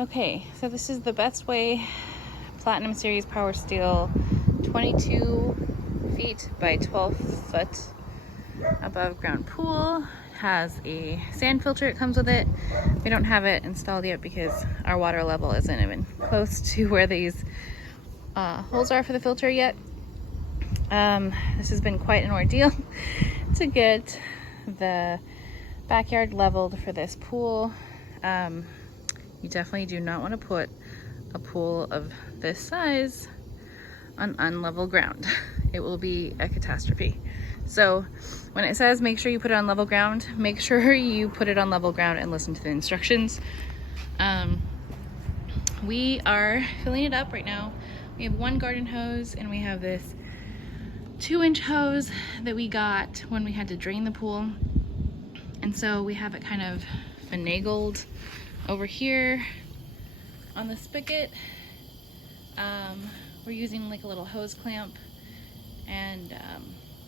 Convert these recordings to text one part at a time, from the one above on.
Okay, so this is the Bestway Platinum Series Power Steel 22 feet by 12 foot above ground pool. It has a sand filter, it comes with it. We don't have it installed yet because our water level isn't even close to where these holes are for the filter yet. This has been quite an ordeal to get the backyard leveled for this pool. You definitely do not want to put a pool of this size on unlevel ground. It will be a catastrophe. So when it says make sure you put it on level ground, make sure you put it on level ground and listen to the instructions. We are filling it up right now. We have one garden hose and we have this 2-inch hose that we got when we had to drain the pool. And so we have it kind of finagled over here on the spigot. We're using like a little hose clamp and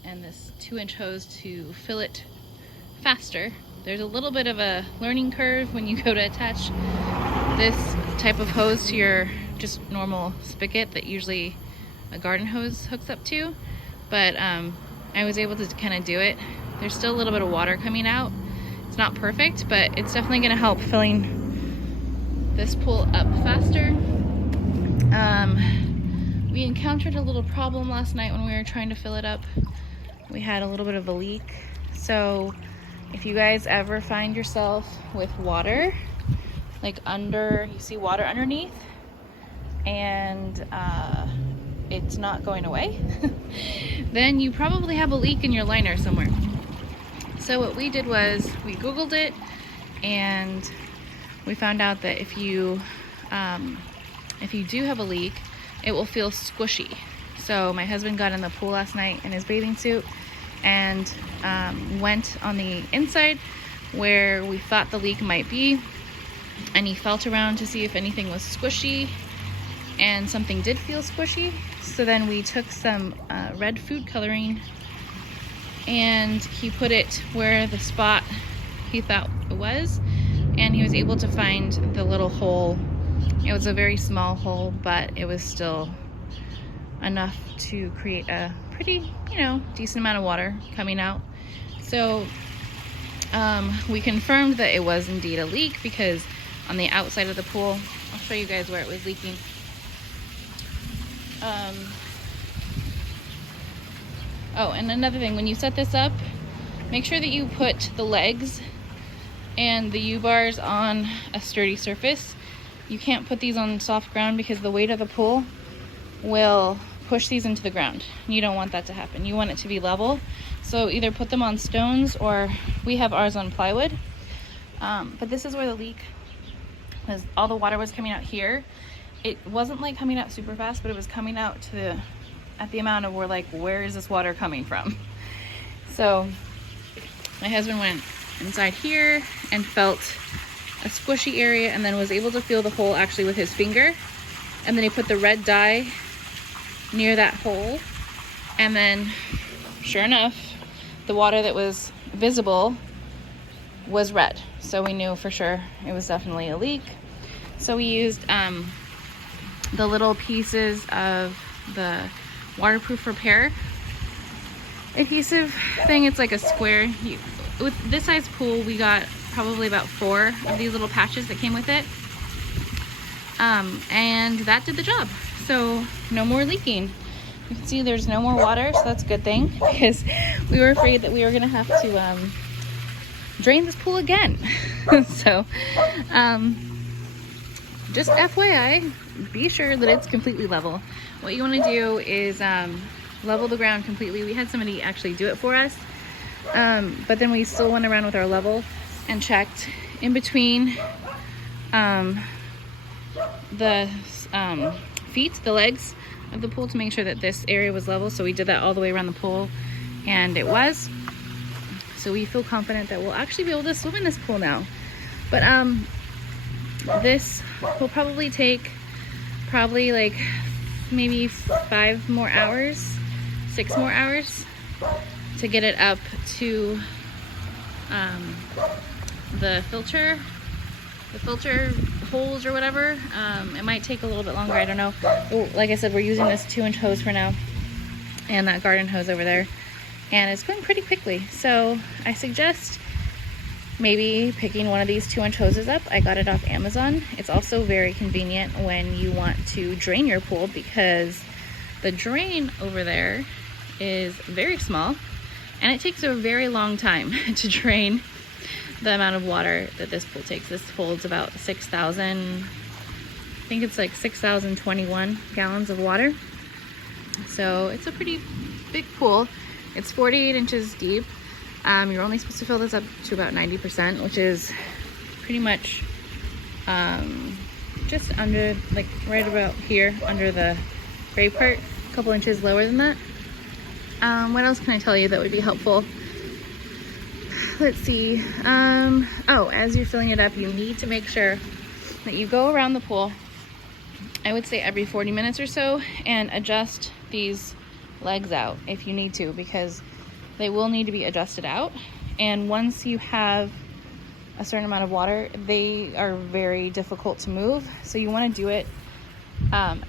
this 2-inch hose to fill it faster. There's a little bit of a learning curve when you go to attach this type of hose to your just normal spigot that usually a garden hose hooks up to, but I was able to kind of do it. There's still a little bit of water coming out. It's not perfect, but it's definitely going to help filling this pool up faster. We encountered a little problem last night when we were trying to fill it up. We had a little bit of a leak. So if you guys ever find yourself with water, like you see water underneath and it's not going away, then you probably have a leak in your liner somewhere. So what we did was we Googled it and we found out that if you do have a leak, it will feel squishy. So my husband got in the pool last night in his bathing suit and went on the inside where we thought the leak might be, and he felt around to see if anything was squishy, and something did feel squishy. So then we took some red food coloring and he put it where the spot he thought it was, and he was able to find the little hole. It was a very small hole, but it was still enough to create a pretty, decent amount of water coming out. So we confirmed that it was indeed a leak because on the outside of the pool, I'll show you guys where it was leaking. Oh, and another thing, when you set this up, make sure that you put the legs and the U-bars on a sturdy surface. You can't put these on soft ground because the weight of the pool will push these into the ground. You don't want that to happen. You want it to be level. So either put them on stones, or we have ours on plywood. But this is where the leak was. All the water was coming out here. It wasn't like coming out super fast, but it was coming out at the amount of where is this water coming from? So my husband went inside here and felt a squishy area and then was able to feel the hole actually with his finger. And then he put the red dye near that hole. And then sure enough, the water that was visible was red. So we knew for sure it was definitely a leak. So we used the little pieces of the waterproof repair adhesive thing. It's like a square. With this size pool, we got probably about 4 of these little patches that came with it, and that did the job. So no more leaking. You can see there's no more water, so that's a good thing, because we were afraid that we were gonna have to drain this pool again. So just FYI, be sure that it's completely level. What you want to do is level the ground completely. We had somebody actually do it for us, but then we still went around with our level and checked in between the feet, the legs of the pool, to make sure that this area was level. So we did that all the way around the pool, and it was. So we feel confident that we'll actually be able to swim in this pool now. But this will probably take like maybe 5 more hours, 6 more hours to get it up to the filter holes or whatever. It might take a little bit longer, I don't know. Like I said, we're using this 2-inch hose for now, and that garden hose over there, and it's going pretty quickly. So I suggest maybe picking one of these 2-inch hoses up. I got it off Amazon. It's also very convenient when you want to drain your pool, because the drain over there is very small, and it takes a very long time to drain the amount of water that this pool takes. This holds about 6,000, I think it's like 6,021 gallons of water. So it's a pretty big pool. It's 48 inches deep. You're only supposed to fill this up to about 90%, which is pretty much just under, like right about here, under the gray part, a couple inches lower than that. What else can I tell you that would be helpful? Let's see. Oh, as you're filling it up, you need to make sure that you go around the pool, I would say every 40 minutes or so, and adjust these legs out if you need to, because they will need to be adjusted out. And once you have a certain amount of water, they are very difficult to move. So you want to do it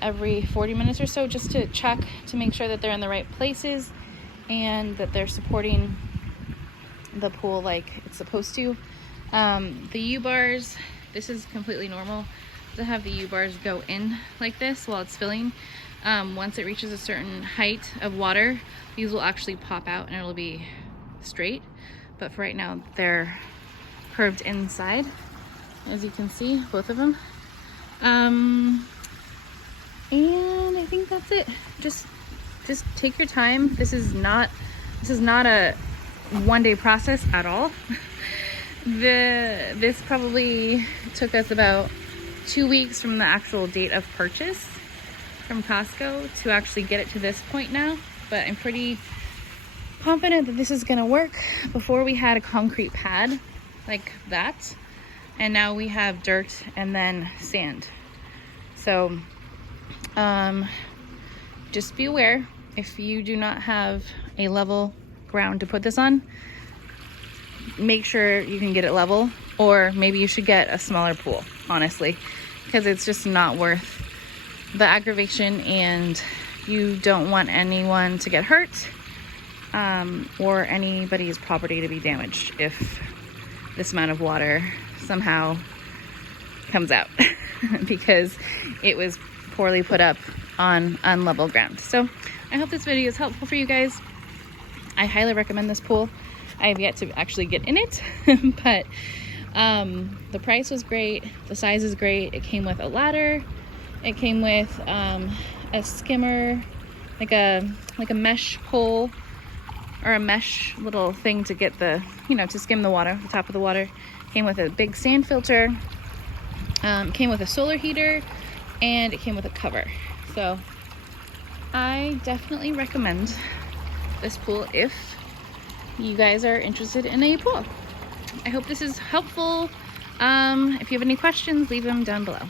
every 40 minutes or so, just to check to make sure that they're in the right places and that they're supporting the pool like it's supposed to. The U-bars, this is completely normal to have the U-bars go in like this while it's filling. Once it reaches a certain height of water, these will actually pop out and it'll be straight. But for right now, they're curved inside, as you can see, both of them. And I think that's it. Just take your time. This is not a one-day process at all. This probably took us about 2 weeks from the actual date of purchase from Costco to actually get it to this point now, but I'm pretty confident that this is gonna work. Before we had a concrete pad like that, and now we have dirt and then sand. So just be aware, if you do not have a level ground to put this on, make sure you can get it level, or maybe you should get a smaller pool, honestly, because it's just not worth the aggravation, and you don't want anyone to get hurt or anybody's property to be damaged if this amount of water somehow comes out because it was poorly put up on unlevel ground. So I hope this video is helpful for you guys. I highly recommend this pool. I have yet to actually get in it, but the price was great. The size is great. It came with a ladder. It came with a skimmer, like a mesh pole, or a mesh little thing to get the, to skim the water, the top of the water. Came with a big sand filter. Came with a solar heater, and it came with a cover. So I definitely recommend this pool if you guys are interested in a pool. I hope this is helpful. If you have any questions, leave them down below.